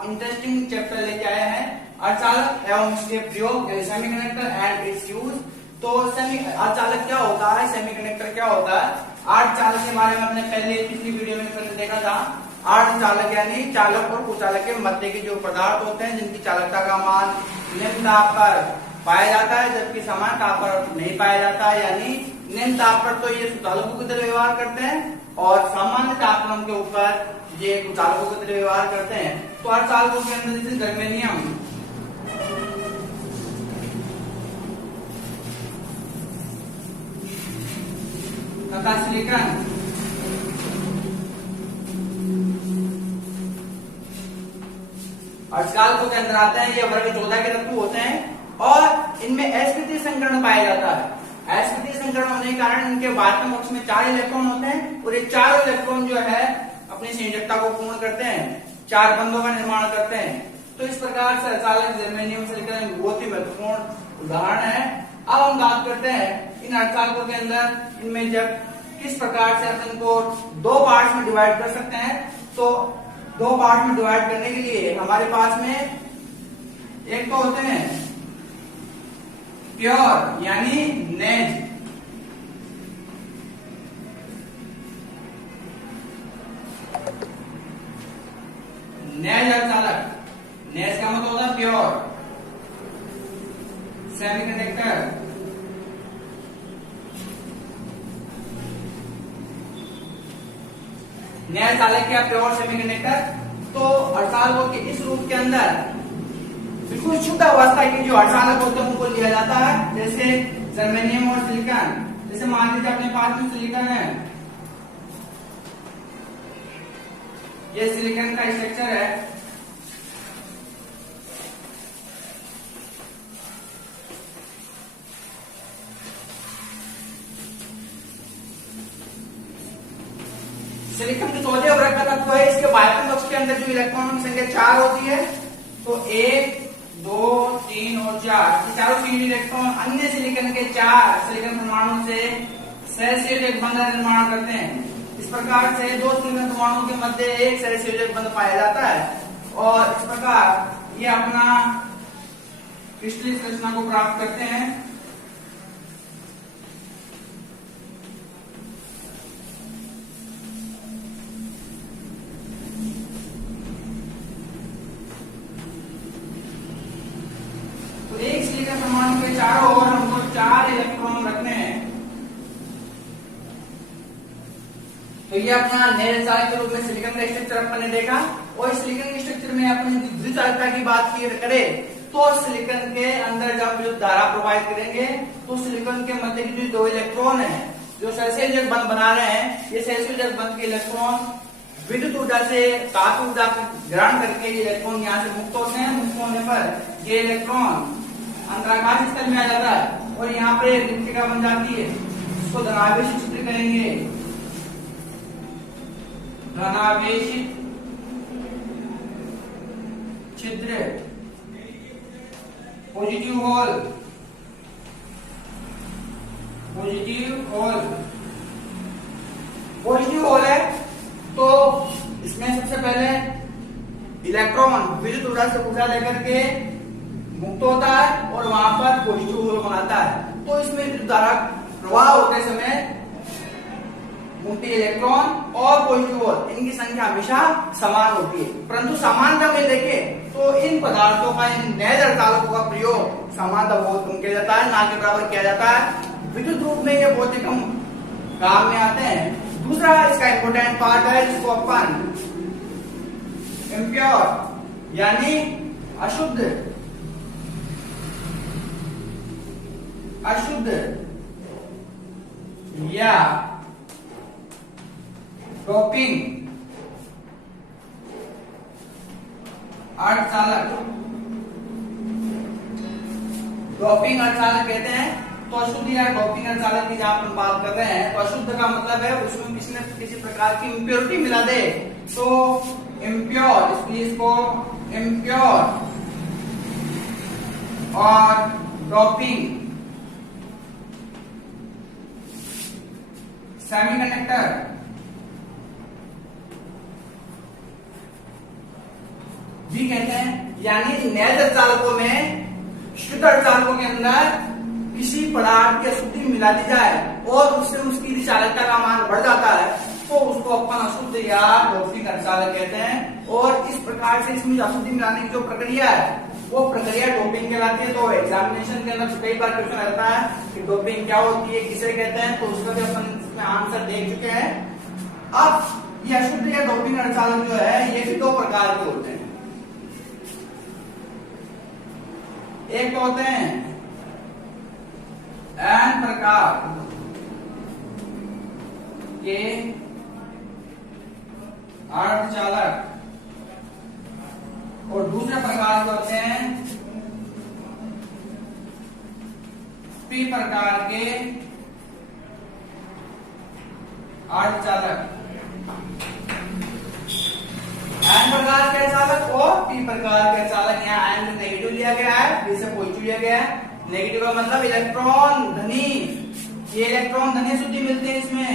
आप interesting chapter लेके आए हैं, अर्धचालक एवं इसके प्रयोग, सेमीकंडक्टर एंड इट्स यूज। तो अर्धचालक क्या होता है, सेमीकंडक्टर क्या होता है। अर्धचालक के बारे में हमने पहले पिछली वीडियो में देखा था। अर्धचालक यानी चालक और कुचालक के मध्य के जो पदार्थ होते हैं जिनकी चालकता का मान निम्न ताप पर पाया जाता है जबकि समान ताप पर नहीं पाया जाता है। यानी निम्न ताप पर तो ये सुचालकों की तरह व्यवहार करते हैं और सामान्य तापमान के ऊपर ये कुचालकों की तरह व्यवहार करते हैं। तो अर्धचालकों के अंदर जैसे जर्मेनियम, तथा सिलिकॉन, अर्धचालकों के अंदर आते हैं। ये वर्ग 14 के तत्व होते हैं और इनमें sp3 संकरण पाया जाता है। sp3 संकरण होने के कारण इनके वाहकत्म कक्ष में 4 इलेक्ट्रॉन होते हैं और ये 4 इलेक्ट्रॉन जो है अपनी संयोजकता को पूर्ण करते हैं, 4 बंधों का निर्माण करते हैं। तो इस प्रकार से अर्धचालक जर्मेनियम, सिलिकॉन बहुत ही महत्वपूर्ण उदाहरण है। अब हम बात करते हैं इन अर्धचालकों के अंदर इनमें जब किस प्रकार से अपन को 2 पार्ट्स में डिवाइड कर सकते हैं। तो 2 पार्ट में डिवाइड करने के लिए हमारे पास में एक तो होते हैं प्योर यानी नेज, नेज अर्धचालक, नेज का मतलब होता है प्योर। सेमीकंडक्टर, नेज चालक या प्योर सेमीकंडक्टर। तो अर्धचालकों के इस रूप के अंदर बिल्कुल शुद्ध अवस्था के जो अर्धचालक होते हैं उनको लिया जाता है, जैसे जर्मेनियम और सिलिकॉन। जैसे मान लीजिए अपने पास में सिलिकॉन है, ये सिलिकॉन का स्ट्रक्चर है। सिलिकॉन जो सोडियम वर्ग का तत्व है, इसके वाहकत्म कक्ष के अंदर जो इलेक्ट्रॉनों की संख्या 4 होती है। तो 1, 2, 3 और 4, ये चारों 3 इलेक्ट्रॉन अन्य सिलिकॉन के 4 सिलिकॉन परमाणु से सहसंयोजक बंध का निर्माण करते हैं। इस प्रकार से 2 सिलिकॉन परमाणुओं के मध्य एक सहसंयोजक बंध पाया जाता है और इस प्रकार ये अपना क्रिस्टलीय संरचना को प्राप्त करते हैं। परमाणु के चारों ओर हमको 4 इलेक्ट्रॉन रखने हैं। तो ये अपना नेज अर्धचालक के रूप में सिलिकॉन का स्ट्रक्चर अपन ने देखा। और सिलिकॉन के स्ट्रक्चर में अपन द्विचालकता की बात करें तो सिलिकॉन के अंदर जब विद्युत धारा प्रवाहित करेंगे तो सिलिकॉन के मध्य के जो 2 इलेक्ट्रॉन है जो सहसंयोजक बंध बना रहे हैं, ये सहसंयोजक बंध के इलेक्ट्रॉन विद्युत ऊर्जा से ताप ऊर्जा ग्रहण करके ये इलेक्ट्रॉन यहाँ से मुक्त होते हैं। मुक्त होने पर ये इलेक्ट्रॉन अंतराकाश स्थल में आ जाता है और यहाँ पर एक रिक्तिका बन जाती है, इसको धनावेशित छिद्र करेंगे। धनावेशित छिद्र, positive hole, positive hole, positive hole है तो इसमें सबसे पहले इलेक्ट्रॉन विद्युत ऊर्जा से ऊर्जा लेकर के मुक्त होता है और वहां पर पॉजिटिव होल बनाता है। तो इसमें विद्युत धारा प्रवाह होते समय मुक्त इलेक्ट्रॉन और पॉजिटिव होल इनकी संख्या हमेशा समान होती है। परंतु समानता में देखें तो इन पदार्थों का, इन नेज अर्धचालकों का प्रयोग समानता बहुत कम किया जाता है, ना के बराबर किया जाता है। विद्युत रूप में ये बहुत ही कम काम में आते हैं। दूसरा इसका इंपोर्टेंट पार्ट है जिसको अपन इम्प्योर यानी अशुद्ध, अशुद्ध या डोपिंग अर्धचालक, डोपिंग अर्धचालक कहते हैं। तो अशुद्ध या डोपिंग अर्धचालक की जहां अपन बात कर रहे हैं तो अशुद्ध का मतलब है उसमें किसी न किसी प्रकार की इम्प्योरिटी मिला दे। तो इम्प्योर, इसलिए इसको इम्प्योर और डोपिंग सेमीकंडक्टर जी कहते हैं, यानी नैज चालकों में शुद्ध चालकों के अंदर किसी पदार्थ की अशुद्धि मिला दी जाए और उससे उसकी चालकता का मान बढ़ जाता है तो उसको अपन अशुद्ध या डोपिंग अर्धचालक कहते हैं। और इस प्रकार से इसमें अशुद्धि मिलाने की जो प्रक्रिया है वो प्रक्रिया डोपिंग कहलाती है। तो एग्जामिनेशन के अंदर कई बार क्वेश्चन आता है कि डोपिंग क्या होती है, किसे कहते हैं, तो उसका भी अपन इसमें आंसर देख चुके हैं। अब ये अशुद्ध या डोपिंग अर्धचालक जो है ये भी दो प्रकार के होते हैं। एक तो होते हैं एन प्रकार के अर्धचालक और दूसरे प्रकार के होते हैं पी प्रकार के अर्धचालक। एन प्रकार के चालक और पी प्रकार के चालक। यहाँ एन नेगेटिव लिया गया है, पी से पॉजिटिव लिया गया है। नेगेटिव का मतलब इलेक्ट्रॉन धनी, ये इलेक्ट्रॉन धनी अशुद्धि मिलते हैं इसमें,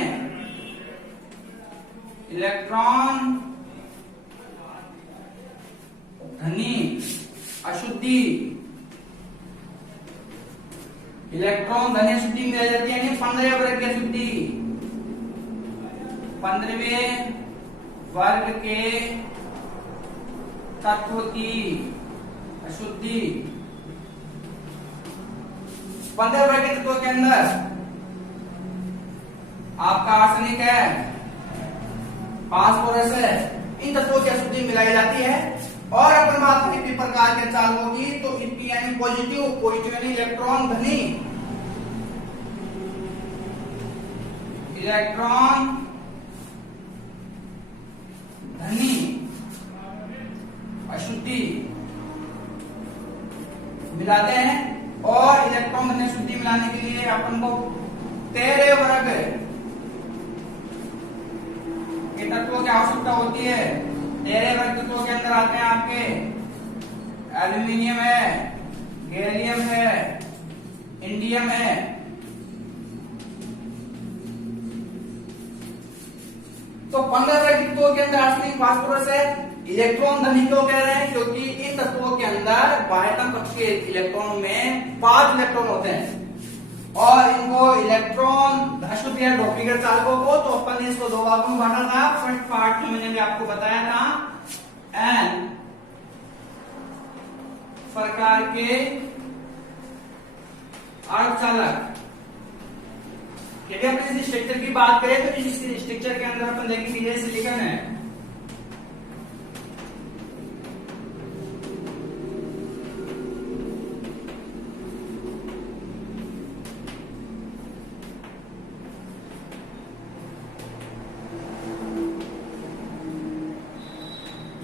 इलेक्ट्रॉन धनी अशुद्धि, इलेक्ट्रॉन धनी अशुद्धि मिल जाती है, यानी 15वें वर्ग की अशुद्धि, 15वें वर्ग के तत्व की अशुद्धि। 15 वर्ग के तत्वों के अंदर आपका आर्सेनिक है, फास्फोरस है, इन तत्वों की अशुद्धि मिलाई जाती है। और अपन बात करें पी प्रकार के चालकों की तो पी यानी पॉजिटिव, पॉजिटिव यानी इलेक्ट्रॉन धनी, इलेक्ट्रॉन धनी अशुद्धि मिलाते हैं। और इलेक्ट्रॉन धनी अशुद्धि मिलाने के लिए अपन को 13 वर्ग के तत्वों की आवश्यकता होती है। 13 वर्ग तत्वों के अंदर आते हैं आपके एल्यूमिनियम है, गैलियम है, इंडियम है, तो 15 वर्ग तत्वों के अंदर आर्सेनिक, फास्फोरस है। इलेक्ट्रॉन धनी क्यों कह रहे हैं? क्योंकि इन तत्वों के अंदर बाह्यतम कक्ष के इलेक्ट्रॉनों में 5 इलेक्ट्रॉन होते हैं और इनको इलेक्ट्रॉन अशुद्ध या डोपिंग चालकों को तो अपन ने इसको 2 भागों में बांटा था। फर्स्ट पार्ट में मैंने भी आपको बताया था एन प्रकार के अर्धचालक। यदि अपन इस स्ट्रक्चर की बात करें तो इस स्ट्रक्चर के अंदर अपन देखेंगे ये सिलिकॉन है,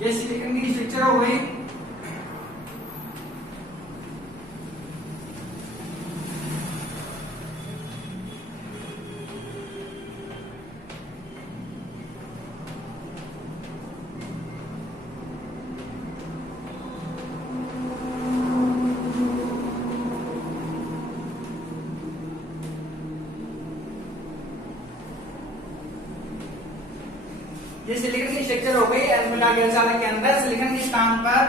ये सिलिकॉन की स्ट्रक्चर हो गई। ये सिलिकॉन की स्ट्रक्चर हो गई। एल्यूमिनियम के अर्धचालक के अंदर सिलिकॉन के स्थान पर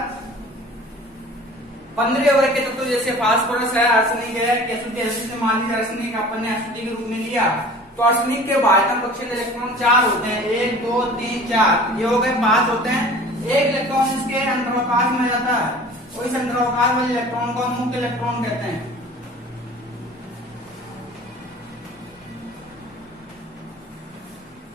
15वें वर्ग के तत्व जैसे फास्फोरस है, आर्सेनिक है, अशुद्धि से मान लीजिए आर्सेनिक अपन ने अशुद्धि के रूप में लिया तो आर्सेनिक के बाह्यतम कक्षीय इलेक्ट्रॉन 4 होते हैं, 1 2 3 4, ये हो गए 5 होते हैं। एक इलेक्ट्रॉन इसके अंतरावकाश में जाता है और इस अंतरावकाश वाले इलेक्ट्रॉन को मुक्त इलेक्ट्रॉन कहते हैं।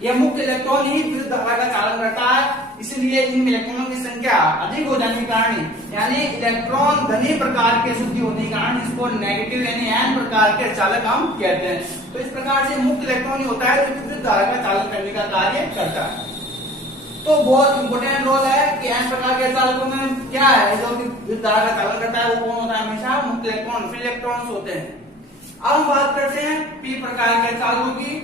यह मुक्त इलेक्ट्रॉन ही विद्युत धारा का चालन करता है, इसलिए इन इलेक्ट्रॉनों की संख्या अधिक हो जाने के कारण यानी इलेक्ट्रॉन धनी प्रकार के अशुद्धि होने के कारण इसको नेगेटिव यानी एन प्रकार के चालक हम कहते हैं। तो इस प्रकार से मुक्त इलेक्ट्रॉन ही होता है जो विद्युत धारा का चालन करने का कार्य करता है। तो बहुत इंपोर्टेंट रोल है कि एन प्रकार के चालकों में क्या है जो विद्युत धारा का चालन करता है, वो कौन होता है? हमेशा मुक्त इलेक्ट्रॉन, फ्री इलेक्ट्रॉन्स होते हैं। अब हम बात करते हैं पी प्रकार के चालकों की।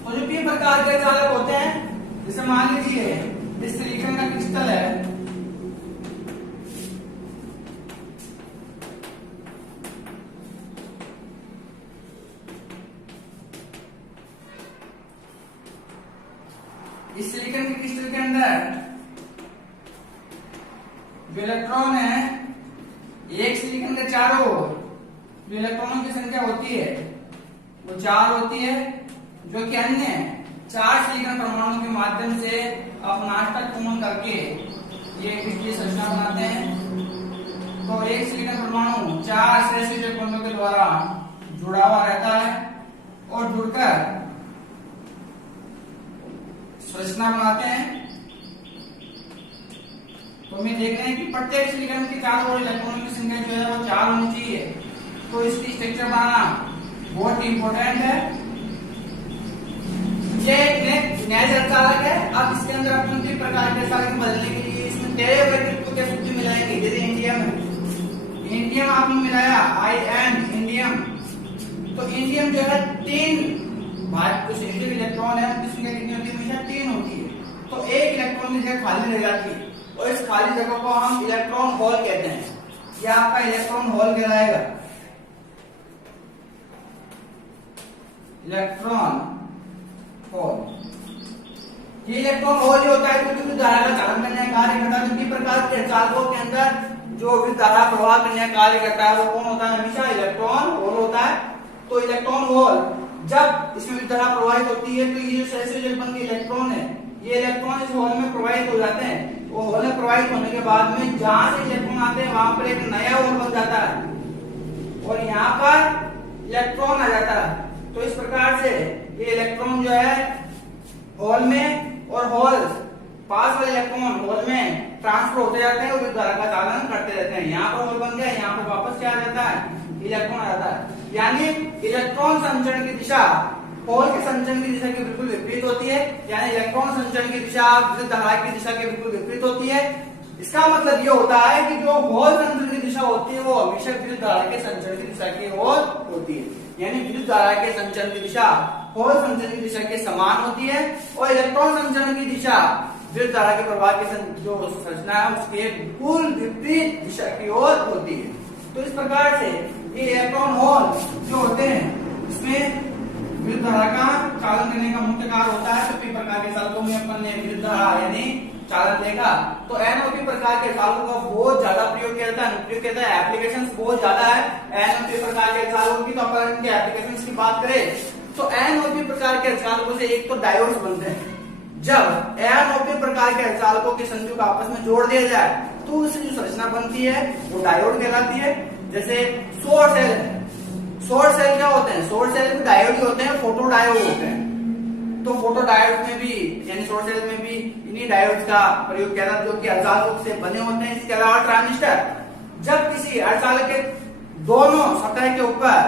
तो जो पी प्रकार के चालक होते हैं, जैसे मान लीजिए इस सिलिकॉन का क्रिस्टल है, इस सिलिकॉन के क्रिस्टल के अंदर जो इलेक्ट्रॉन है, एक सिलिकॉन के चारों ओर जो इलेक्ट्रॉनों की संख्या होती है वो 4 होती है, जो कि अन्य 4 सिलिकॉन परमाणुओं के माध्यम से अपना अष्टक पूर्ण करके ये क्रिस्टलीय संरचना बनाते हैं। तो एक सिलिकॉन परमाणु 4 सहसंयोजक बंधों के द्वारा जुड़ा हुआ रहता है और जुड़कर संरचना बनाते हैं। तो हमें देख रहे हैं कि प्रत्येक सिलिकॉन के चारों ओर इलेक्ट्रॉनों की संख्या जो है वो 4 होनी चाहिए। तो इसकी स्ट्रक्चर बनाना बहुत इंपॉर्टेंट है। ये एक नया अर्धचालक है। अब इसके अंदर अपन किस प्रकार के अर्धचालक बदलने के लिए इसमें तेरह इलेक्ट्रॉन को क्या सूची मिलाएंगे, जैसे इंडियम आपने मिलाया IN इंडियम, तो इंडियम जो है 3 जो सेंसिटिव इलेक्ट्रॉन है उनकी संख्या कितनी होती है, हमेशा 3 होती है। तो एक इलेक्ट्रॉन की जगह खाली रह जाती है और इस खाली जगह को हम इलेक्ट्रॉन होल कहते हैं। यह आपका इलेक्ट्रॉन होल कहलाएगा। इलेक्ट्रॉन होल, ये इलेक्ट्रॉन होल ही होता है क्योंकि विद्युत धारा का चालन करने का कार्य करता है। किसी प्रकार के अर्धचालकों के अंदर जो विद्युत धारा प्रवाह करने का कार्य करता है वो कौन होता है, हमेशा इलेक्ट्रॉन होल होता है। तो इलेक्ट्रॉन होल जब इसमें विद्युत धारा प्रवाहित होती है तो ये सहसंयोजक बंध के इलेक्ट्रॉन है, ये इलेक्ट्रॉन इस होल में प्रवाहित हो जाते हैं। वो होल में प्रवाहित होने के बाद में जहां से इलेक्ट्रॉन आते हैं वहां पर एक नया होल बन जाता है और यहाँ पर इलेक्ट्रॉन आ जाता है। तो इस प्रकार से ये इलेक्ट्रॉन जो है होल में और होल पास वाले इलेक्ट्रॉन होल में ट्रांसफर होते जाते हैं और विद्युत धारा का चालन करते रहते हैं। यहाँ पर होल बन गया, यहाँ पर वापस क्या आ जाता है, इलेक्ट्रॉन आ जाता है। यानी इलेक्ट्रॉन संचरण की दिशा होल के संचरण की दिशा के बिल्कुल विपरीत होती है। यानी इलेक्ट्रॉन संचरण की दिशा विद्युत धारा की दिशा के बिल्कुल विपरीत होती है। इसका मतलब ये होता है कि जो होल संचरण की दिशा होती है वो हमेशा विद्युत धारा के संचरण की दिशा की ओर होती है। यानी विद्युत धारा के संचरण की दिशा होल संचरण की दिशा के समान होती है और इलेक्ट्रॉन संचरण की दिशा विद्युत धारा के प्रवाह की जो संरचना है उसके बिल्कुल विपरीत दिशा की ओर होती है। तो इस प्रकार से ये इलेक्ट्रॉन होल जो होते हैं इसमें विद्युत धारा का चालन करने का मुख्य कार्य होता है। तो प्रकार के चालकों में अपन ने विद्युत धारा यानी चालन देखा। तो एनओपी प्रकार के चालकों का बहुत ज्यादा प्रयोग किया जाता है, उपयोग किया जाता है, एप्लीकेशंस बहुत ज्यादा है एनओपी प्रकार के चालकों की। तो अपन इनके एप्लीकेशंस की बात करें तो एनओपी प्रकार के चालकों से एक तो डायोड्स बनते हैं। जब एनओपी प्रकार के चालकों के संयुग आपस में जोड़ दिया जाए तो उससे जो संरचना बनती है वो डायोड कहलाती है। जैसे सोलर सेल है, सोलर सेल क्या होते हैं, सोलर सेल में डायोड ही होते हैं, फोटो डायोड होते हैं। तो फोटो डायोड में भी यानी सोलर सेल में भी इन्हीं डायोड्स का प्रयोग किया जाता है जो कि अर्धचालकों से बने होते हैं। इसके अलावा ट्रांजिस्टर, जब किसी अर्धचालक के दोनों सतह के ऊपर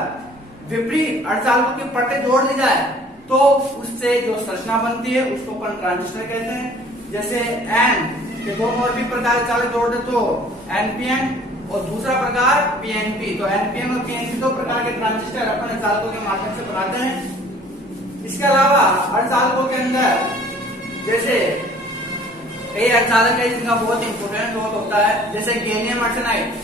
विपरीत अर्धचालकों की परतें जोड़ दी जाए तो उससे जो संरचना बनती है उसको अपन ट्रांजिस्टर कहते हैं। जैसे एन के दोनों और भी प्रकार चालक जोड़ दे तो एनपीएन और दूसरा प्रकार पीएनपी। तो एनपीएन और पीएनपी दो प्रकार के ट्रांजिस्टर अपन अर्धचालकों के माध्यम से बनाते हैं। इसके अलावा अर्धचालकों के अंदर जैसे कई अर्धचालक है जिनका बहुत इंपोर्टेंट रोल होता है, जैसे गैलियम आर्सेनाइड।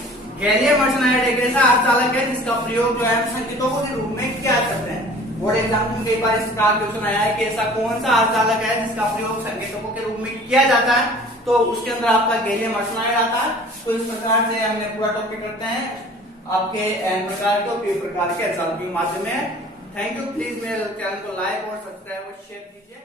गैलियम आर्सेनाइड एक ऐसा अर्धचालक है जिसका प्रयोग जो है संकेतों के रूप में किया जाता है। बोर्ड एग्जाम में कई बार इसका क्वेश्चन आया है कि ऐसा कौन सा अर्धचालक है जिसका प्रयोग संकेतकों के रूप में किया जाता है, तो उसके अंदर आपका गैलियम आर्सेनाइड आता है। तो इस प्रकार से हमने पूरा टॉपिक करते हैं आपके एन प्रकार के और पी प्रकार के अर्धचालकों के माध्यम में। Thank you. प्लीज मेरे चैनल को लाइक और सब्सक्राइब और शेयर कीजिए।